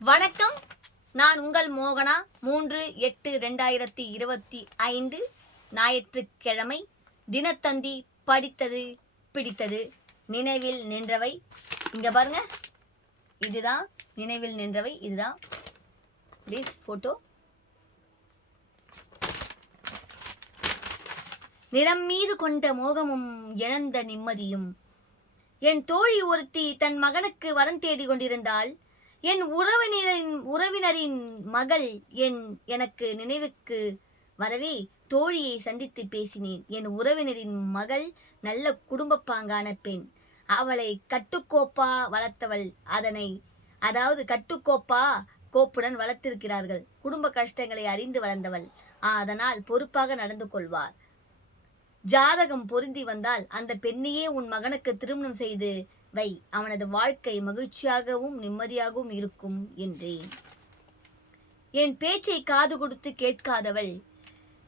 வணக்கம். நான் உங்கள் மோகனா. 3/8/2025 ஞாயிற்றுக்கிழமை. தினத்தந்தி படித்தது பிடித்தது. நினைவில் நின்றவை இங்க பாருங்க. இதுதான் நினைவில் நின்றவை. இதுதான் ப்ளீஸ் போட்டோ. நிறம் மீது கொண்ட மோகமும் இழந்த நிம்மதியும். என் தோழி ஒருத்தி தன் மகனுக்கு வரம் தேடிக் கொண்டிருந்தாள். என் உறவினரின் மகள் எனக்கு நினைவுக்கு வரவே தோழியை சந்தித்து பேசினேன். என் உறவினரின் மகள் நல்ல குடும்பப்பாங்கான பெண். அவளை கட்டுக்கோப்பா வளர்த்தவள். கோப்புடன் வளர்த்திருக்கிறார்கள். குடும்ப கஷ்டங்களை அறிந்து வளர்ந்தவள். அதனால் பொறுப்பாக நடந்து கொள்வார். ஜாதகம் பொருந்தி வந்தால் அந்த பெண்ணையே உன் மகனுக்கு திருமணம் செய்து வை. அவனது வாழ்க்கை மகிழ்ச்சியாகவும் நிம்மதியாகவும் இருக்கும் என்றேன். என் பேச்சை காது கொடுத்து கேட்காதவள்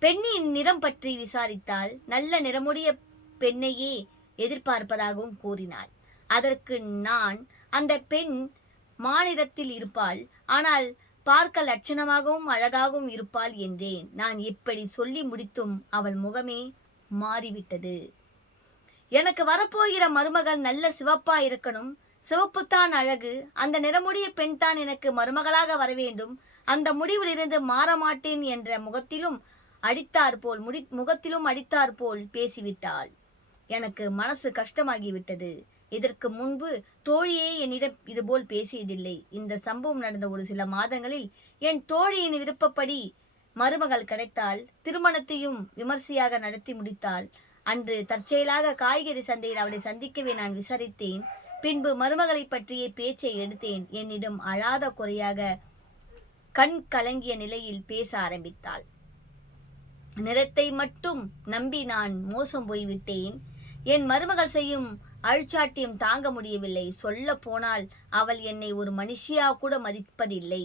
பெண்ணின் நிறம் பற்றி விசாரித்தாள். நல்ல நிறமுடைய பெண்ணையே எதிர்பார்ப்பதாகவும் கூறினாள். அதற்கு நான், அந்த பெண் மாநிறத்தில் இருப்பாள், ஆனால் பார்க்க லட்சணமாகவும் அழகாகவும் இருப்பாள் என்றேன். நான் இப்படி சொல்லி முடித்தும் அவள் முகமே மாறிவிட்டது. எனக்கு வரப்போகிற மருமகள் நல்ல சிவப்பா இருக்கணும். சிவப்புத்தான் அழகு. அந்த நிறமுடைய பெண் தான் எனக்கு மருமகளாக வர வேண்டும். அந்த முடிவில் இருந்து மாற மாட்டேன் என்ற முகத்திலும் அடித்தார் போல் பேசிவிட்டாள். எனக்கு மனசு கஷ்டமாகிவிட்டது. இதற்கு முன்பு தோழியே என்னிடம் இதுபோல் பேசியதில்லை. இந்த சம்பவம் நடந்த ஒரு சில மாதங்களில் என் தோழியின் விருப்பப்படி மருமகள் கிடைத்தாள். திருமணத்தையும் விமர்சையாக நடத்தி முடித்தாள். அன்று தற்செயலாக காய்கறி சந்தையில் அவளை சந்திக்கவே நான் விசாரித்தேன். பின்பு மருமகளை பற்றிய பேச்சை எடுத்தேன். என்னிடம் அழாத குறையாக கண் கலங்கிய நிலையில் பேச ஆரம்பித்தாள். நிறத்தை மட்டும் நம்பி நான் மோசம் போய்விட்டேன். என் மருமகள் செய்யும் அழிச்சாட்டியம் தாங்க முடியவில்லை. சொல்ல போனால் அவள் என்னை ஒரு மனுஷியா கூட மதிப்பதில்லை.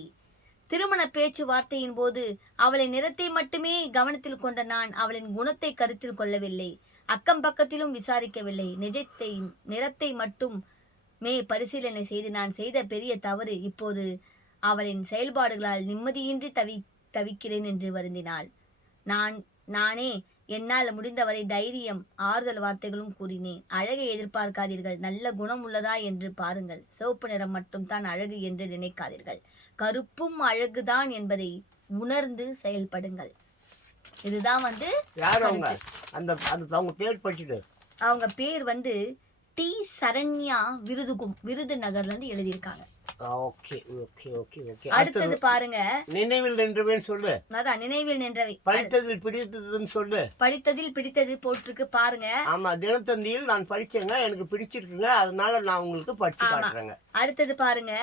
திருமண பேச்சுவார்த்தையின் போது அவளின் நிறத்தை மட்டுமே கவனத்தில் கொண்ட நான் அவளின் குணத்தை கருத்தில் கொள்ளவில்லை. அக்கம் பக்கத்திலும் விசாரிக்கவில்லை. நிறத்தை மட்டுமே பரிசீலனை செய்து நான் செய்த பெரிய தவறு. இப்போது அவளின் செயல்பாடுகளால் நிம்மதியின்றி தவிக்கிறேன் என்று வருந்தினாள். நானே என்னால் முடிந்தவரை தைரியம் ஆறுதல் வார்த்தைகளும் கூறினேன். அழகை எதிர்பார்க்காதீர்கள், நல்ல குணம் உள்ளதா என்று பாருங்கள். சிவப்பு நிறம் மட்டும் தான் அழகு என்று நினைக்காதீர்கள். கருப்பும் அழகுதான் என்பதை உணர்ந்து செயல்படுங்கள். இதுதான் அவங்க பேர் டி சரண்யா விருதுநகர்ல இருந்து எழுதியிருக்காங்க. அடுத்தது பாருங்க. நினைவில் நின்றவேன்னு சொல்லு. அதான் நினைவில் நின்றவை. படித்ததில் பிடித்ததுன்னு சொல்லு. படித்ததில் பிடித்தது போட்டிருக்கு பாருங்க. ஆமா, தினத்தந்தியில் நான் படிச்சேங்க, எனக்கு பிடிச்சிருக்குங்க, அதனால நான் உங்களுக்கு படிச்சு காட்டுறேங்க. அடுத்தது பாருங்க.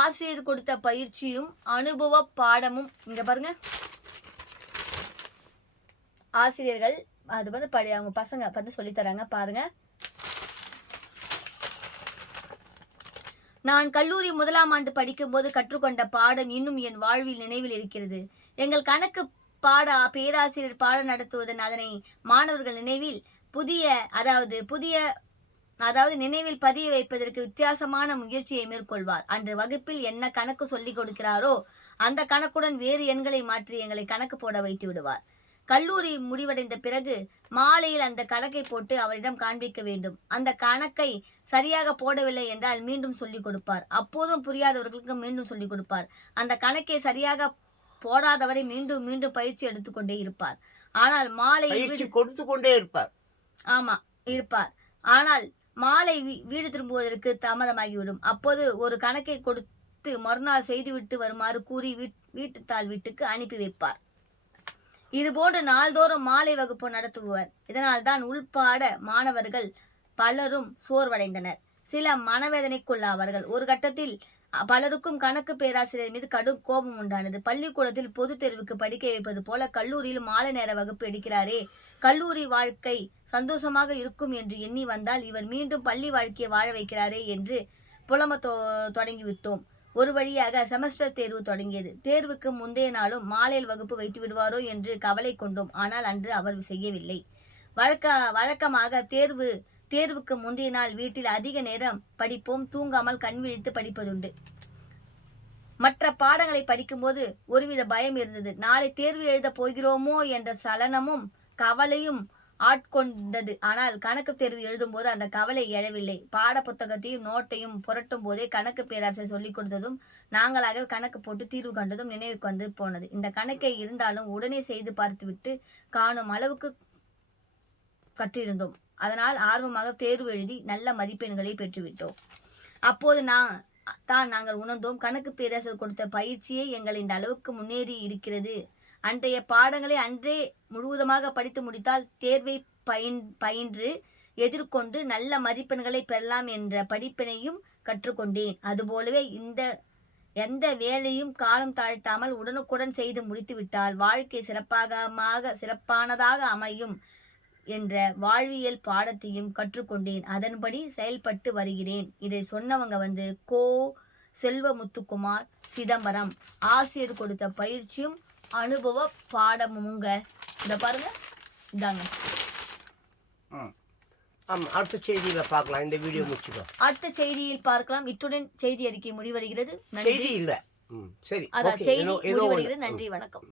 ஆசிரியர் கொடுத்த பயிற்சியும் அனுபவ பாடமும். இங்க பாருங்க, ஆசிரியர்கள் அது அவங்க பசங்க சொல்லி தராங்க பாருங்க. நான் கல்லூரி 1ஆம் ஆண்டு படிக்கும் போது கற்றுக்கொண்ட பாடம் இன்னும் என் வாழ்வில் நினைவில் இருக்கிறது. எங்கள் கணக்கு பேராசிரியர் பாடம் நடத்துவதன் அதனை மாணவர்கள் நினைவில் நினைவில் பதிய வைப்பதற்கு வித்தியாசமான முயற்சியை மேற்கொள்வார். அன்று வகுப்பில் என்ன கணக்கு சொல்லிக் கொடுக்கிறாரோ அந்த கணக்குடன் வேறு எண்களை மாற்றி எங்களை கணக்கு போட வைத்து விடுவார். கல்லூரி முடிவடைந்த பிறகு மாலையில் அந்த கணக்கை போட்டு அவரிடம் காண்பிக்க வேண்டும். அந்த கணக்கை சரியாக போடவில்லை என்றால் மீண்டும் சொல்லிக் கொடுப்பார். அப்போதும் புரியாதவர்களுக்கு மீண்டும் சொல்லிக் கொடுப்பார். அந்த கணக்கை சரியாக போடாதவரை மீண்டும் மீண்டும் பயிற்சி எடுத்துக்கொண்டே இருப்பார். ஆனால் மாலை கொடுத்து கொண்டே இருப்பார். ஆமா இருப்பார். ஆனால் மாலை வீடு திரும்புவதற்கு தாமதமாகிவிடும். அப்போது ஒரு கணக்கை கொடுத்து மறுநாள் செய்துவிட்டு வருமாறு கூறி வீட்டுக்கு அனுப்பி வைப்பார். இதுபோன்று நாள்தோறும் மாலை வகுப்பு நடத்துவார். இதனால் தான் உள்பாட மாணவர்கள் பலரும் சோர்வடைந்தனர். சில மனவேதனைக்குள்ளாவார்கள். ஒரு கட்டத்தில் பலருக்கும் கணக்கு பேராசிரியர் மீது கடும் கோபம் உண்டானது. பள்ளிக்கூடத்தில் பொது தேர்வுக்கு படிக்க வைப்பது போல கல்லூரியில் மாலை நேர வகுப்பு எடுக்கிறாரே, கல்லூரி வாழ்க்கை சந்தோஷமாக இருக்கும் என்று எண்ணி வந்தால் இவர் மீண்டும் பள்ளி வாழ்க்கையை வாழ வைக்கிறாரே என்று புலம்ப தொடங்கிவிட்டோம். ஒரு வழியாக செமஸ்டர் தேர்வு தொடங்கியது. தேர்வுக்கு முந்தைய நாளும் மாலையில் வகுப்பு வைத்து விடுவாரோ என்று கவலை கொண்டோம். ஆனால் அன்று அவர் செய்யவில்லை. வழக்கமாக தேர்வுக்கு முந்தைய நாள் வீட்டில் அதிக நேரம் படிப்போம். தூங்காமல் கண் விழித்து படிப்பதுண்டு. மற்ற பாடங்களை படிக்கும்போது ஒருவித பயம் இருந்தது. நாளை தேர்வு எழுதப் போகிறோமோ என்ற சலனமும் கவலையும் ஆட்கொண்டது. ஆனால் கணக்கு தேர்வு எழுதும்போது அந்த கவலை எழவில்லை. பாட புத்தகத்தையும் நோட்டையும் புரட்டும் போதே கணக்கு பேராசிரியர் சொல்லிக் கொடுத்ததும் நாங்களாக கணக்கு போட்டு தீர்வு கண்டதும் நினைவுக்கு வந்து போனது. இந்த கணக்கை இருந்தாலும் உடனே செய்து பார்த்துவிட்டு காணும் அளவுக்கு கற்றிருந்தோம். அதனால் ஆர்வமாக தேர்வு எழுதி நல்ல மதிப்பெண்களை பெற்றுவிட்டோம். அப்போது நாங்கள் உணர்ந்தோம், கணக்கு பேராசிரியர் கொடுத்த பயிற்சியே எங்களை இந்த அளவுக்கு முன்னேறி இருக்கிறது. அன்றைய பாடங்களை அன்றே முழுவதுமாக படித்து முடித்தால் தேர்வை பயின்று எதிர்கொண்டு நல்ல மதிப்பெண்களை பெறலாம் என்ற படிப்பினையும் கற்றுக்கொண்டேன். அதுபோலவே எந்த வேலையும் காலம் தாழ்த்தாமல் உடனுக்குடன் செய்து முடித்துவிட்டால் வாழ்க்கை சிறப்பானதாக அமையும் என்ற வாழ்வியல் பாடத்தையும் கற்றுக்கொண்டேன். அதன்படி செயல்பட்டு வருகிறேன். இதை சொன்னவங்க கோ. செல்வமுத்துக்குமார், சிதம்பரம். ஆசிரியர் கொடுத்த பயிற்சியும் அனுபவ பாடமுங்க. இத பாருங்க, இதாங்க. அடுத்த செய்தியில பார்க்கலாம். இந்த வீடியோ முடிச்சுக்கோ. அடுத்த செய்தியில் பார்க்கலாம். இத்துடன் செய்தி அறிக்கை முடிவடைகிறது. நன்றி. செய்தி இல்ல, சரி, அதான் செய்தி முடிவடைகிறது. நன்றி, வணக்கம்.